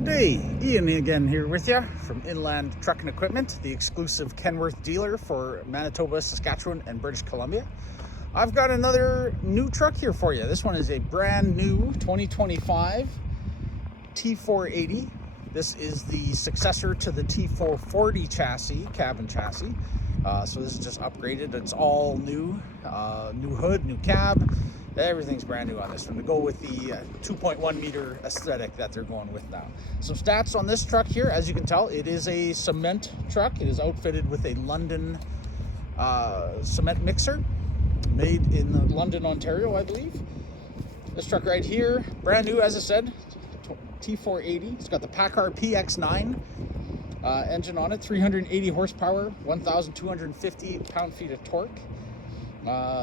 Good day, Ian again here with you from Inland Trucking Equipment, the exclusive Kenworth dealer for Manitoba, Saskatchewan, and British Columbia. I've got another new truck here for you. This one is a brand new 2025 T480. This is the successor to the T440 chassis, cabin chassis. So this is just upgraded. It's all new, new hood, new cab. Everything's brand new on this one to go with the 2.1 meter aesthetic that they're going with now. Some stats on this truck here. As you can tell, it is a cement truck. It is outfitted with a London cement mixer made in London, Ontario, I believe. This truck right here, brand new, as I said, T480. It's got the PACCAR PX9 engine on it, 380 horsepower, 1,250 pound-feet of torque.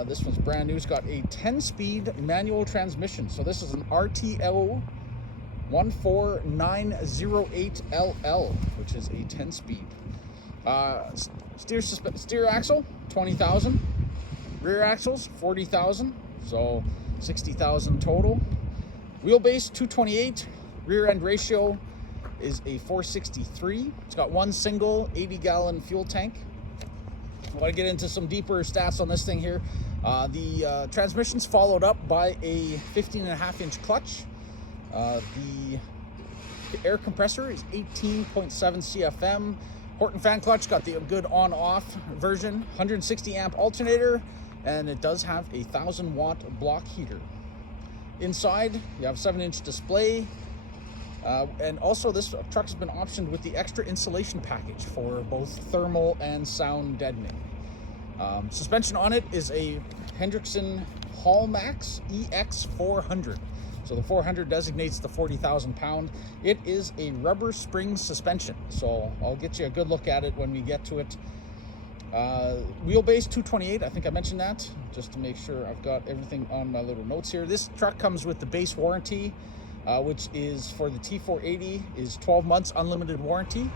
This one's brand new. It's got a 10-speed manual transmission. So this is an RTO 14908LL, which is a 10-speed. Steer axle, 20,000. Rear axles, 40,000. So 60,000 total. Wheelbase, 228. Rear end ratio is a 463. It's got one single 80-gallon fuel tank. I want to get into some deeper stats on this thing here. The transmission's followed up by a 15.5-inch clutch. The air compressor is 18.7 CFM. Horton fan clutch, got the good on-off version. 160 amp alternator, and it does have a 1,000-watt block heater. Inside, you have a 7-inch display. And also this truck has been optioned with the extra insulation package for both thermal and sound deadening. Suspension on it is a Hendrickson Hallmax EX400. So the 400 designates the 40,000 pound. It is a rubber spring suspension. So I'll get you a good look at it when we get to it. Wheelbase 228, I think I mentioned that, just to make sure I've got everything on my little notes here. This truck comes with the base warranty, which is for the T480 is 12 months unlimited warranty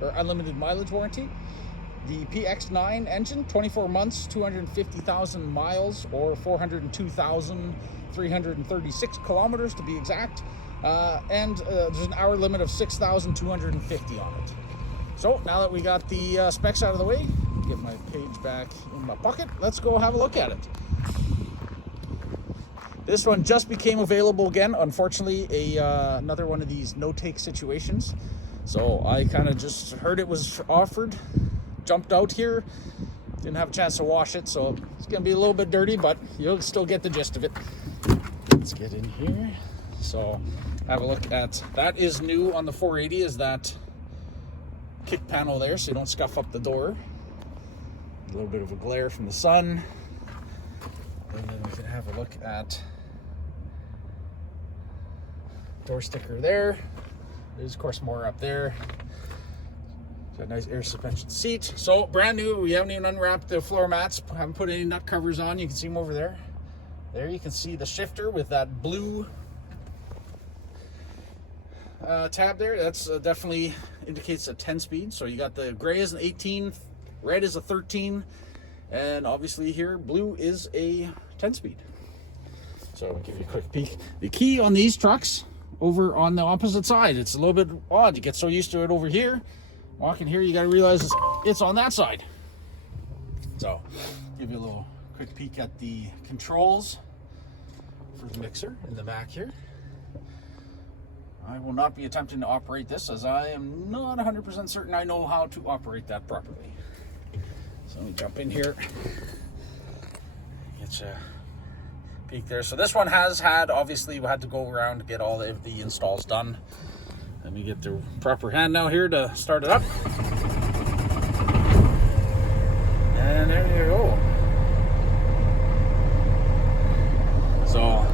or unlimited mileage warranty. The PX9 engine, 24 months, 250,000 miles or 402,336 kilometers to be exact. And there's an hour limit of 6,250 on it. So now that we got the specs out of the way, get my page back in my pocket, let's go have a look at it. This one just became available again. Unfortunately, another one of these no-take situations. So I kind of just heard it was offered, jumped out here, didn't have a chance to wash it, so it's gonna be a little bit dirty, but you'll still get the gist of it. Let's get in here. So have a look at, that is new on the 480, is that kick panel there, so you don't scuff up the door. A little bit of a glare from the sun. And then we can have a look at door sticker there. There's of course more up there. Got a nice air suspension seat. So brand new. We haven't even unwrapped the floor mats. Haven't put any nut covers on. You can see them over there. There you can see the shifter with that blue tab there. That's definitely indicates a 10-speed. So you got the gray is an 18, red is a 13, and obviously here blue is a 10-speed. So I'll give you a quick peek. The key on these trucks over on the opposite side, it's a little bit odd. You get so used to it over here. Walking here, you got to realize it's on that side. So give you a little quick peek at the controls for the mixer in the back here. I will not be attempting to operate this, as I am not 100% certain I know how to operate that properly. So let me jump in here. Get you a peek there. So this one has had, obviously we had to go around to get all of the installs done. Let me get the proper hand now here to start it up. And there you go. So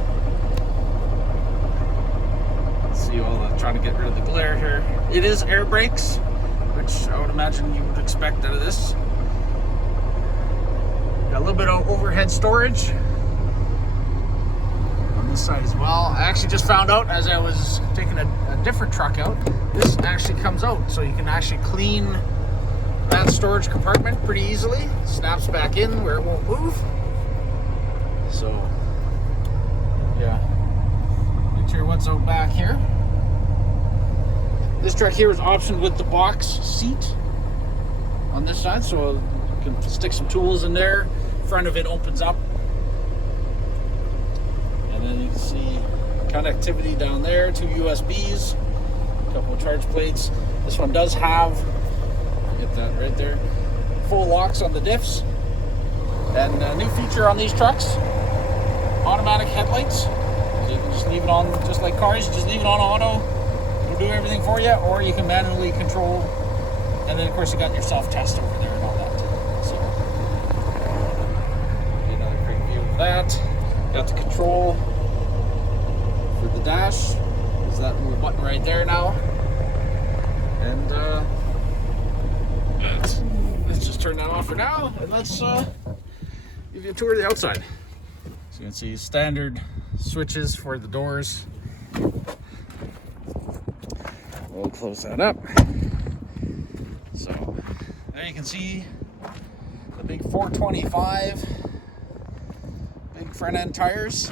let's see all the, trying to get rid of the glare here. It is air brakes, which I would imagine you would expect out of this. Got a little bit of overhead storage on this side as well. I actually just found out as I was taking a different truck out, this actually comes out, so you can actually clean that storage compartment pretty easily. Snaps back in where it won't move. So yeah, make sure what's out back here. truck here is optioned with the box seat on this side, so you can stick some tools in there. Front of it opens up, and then you can see connectivity down there, 2 USBs, a couple of charge plates. This one does have, get that right there, full locks on the diffs. And a new feature on these trucks, automatic headlights. So you can just leave it on, just like cars, you just leave it on auto. It'll do everything for you, or you can manually control. And then of course you got your self-test over there and all that. So, another quick view of that. Got the control for the dash. There's that little button right there now. And let's just turn that off for now, and let's give you a tour of the outside. So you can see standard switches for the doors. We'll close that up. So there you can see the big 425 big front end tires,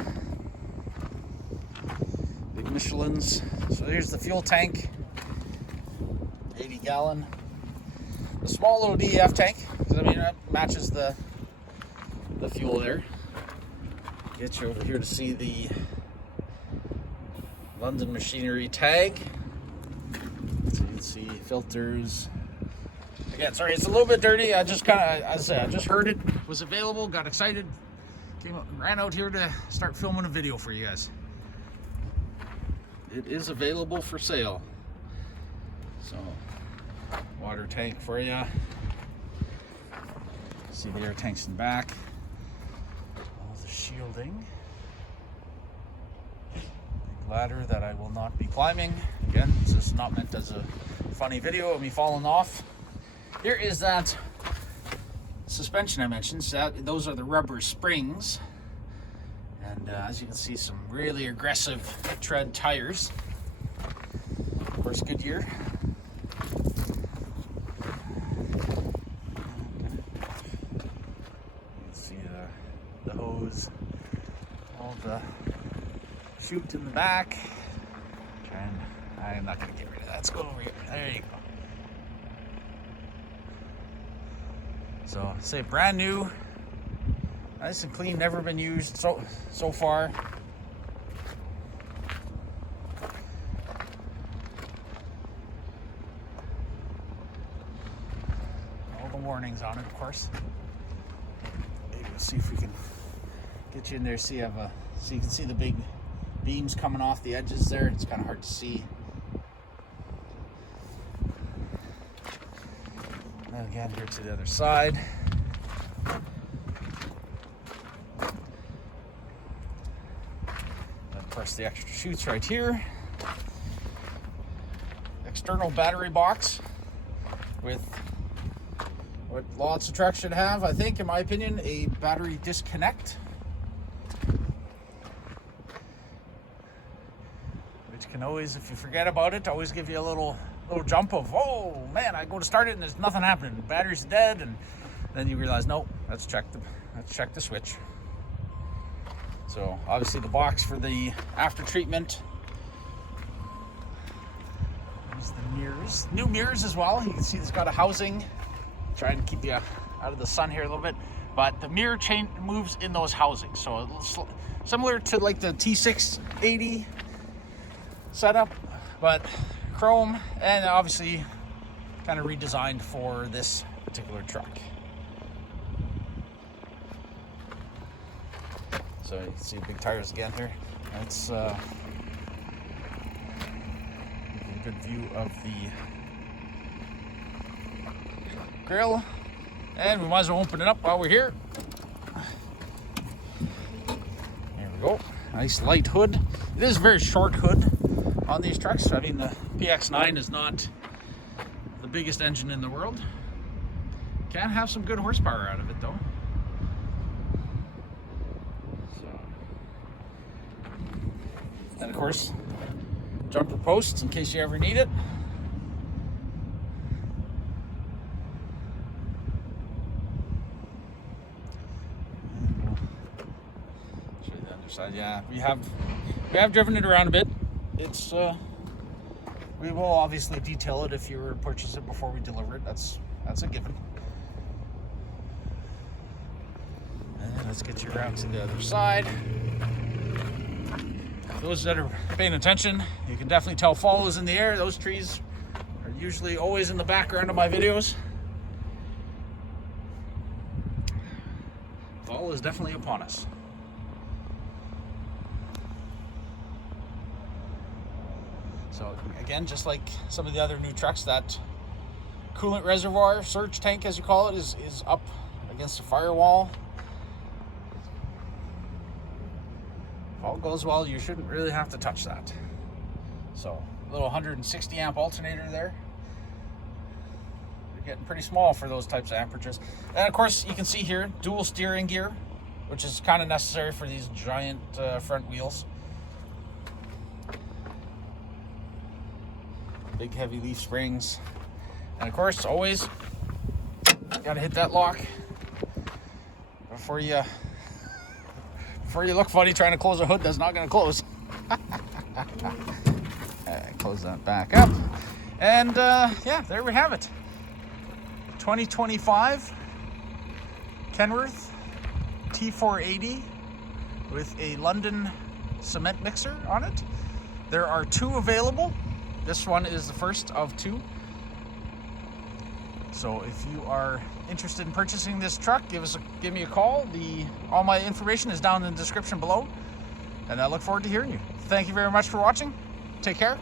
big Michelins. So here's the fuel tank, 80 gallon. The small little DEF tank, because I mean that matches the fuel there. Get you over here to see the London Machinery tag. So you can see filters. Again, sorry, it's a little bit dirty. I just kind of, as I said, I just heard it was available, got excited, ran out here to start filming a video for you guys. It is available for sale. So, water tank for you. See the air tanks in the back. All the shielding. Big ladder that I will not be climbing. Again, this is not meant as a funny video of me falling off. Here is that suspension I mentioned. So those are the rubber springs. And as you can see, some really aggressive tread tires. Of course, Goodyear. The hose, all the chute in the back. I'm not going to get rid of that. Let's go over here. There you go. So, say brand new, nice and clean, never been used so far. All the warnings on it, of course. Let's see if we can get you in there. So you can see the big beams coming off the edges there. It's kind of hard to see. And again, here to the other side. And of course, the extra chutes right here. External battery box with what lots of trucks should have, I think, in my opinion, a battery disconnect. Which can always, if you forget about it, always give you a little jump of, oh man, I go to start it and there's nothing happening. The battery's dead, and then you realize, nope, let's check the switch. So obviously the box for the after treatment. There's the mirrors. New mirrors as well. You can see it's got a housing. Trying to keep you out of the sun here a little bit, but the mirror chain moves in those housings, so it's similar to like the T480 setup, but chrome, and obviously kind of redesigned for this particular truck. So you can see the big tires again here. That's a good view of the grill, and we might as well open it up while we're here. There we go. Nice light hood. It is a very short hood on these trucks. I mean, the PX9 is not the biggest engine in the world. Can have some good horsepower out of it though. So, and of course, jumper posts in case you ever need it. Side, yeah, we have driven it around a bit. It's We will obviously detail it if you were to purchase it before we deliver it. That's a given. And let's get you around to the other side. Those that are paying attention, you can definitely tell fall is in the air. Those trees are usually always in the background of my videos. Fall is definitely upon us. So again, just like some of the other new trucks, that coolant reservoir, surge tank as you call it, is up against a firewall. If all goes well, you shouldn't really have to touch that. So a little 160 amp alternator there. They're getting pretty small for those types of amperages. And of course you can see here dual steering gear, which is kind of necessary for these giant front wheels. Big heavy leaf springs. And of course, always gotta hit that lock before you look funny trying to close a hood that's not gonna close. Close that back up. And yeah, there we have it. 2025 Kenworth T480 with a London cement mixer on it. There are 2 available. This one is the first of 2. So if you are interested in purchasing this truck, give me a call. All my information is down in the description below, and I look forward to hearing you. Thank you very much for watching. Take care.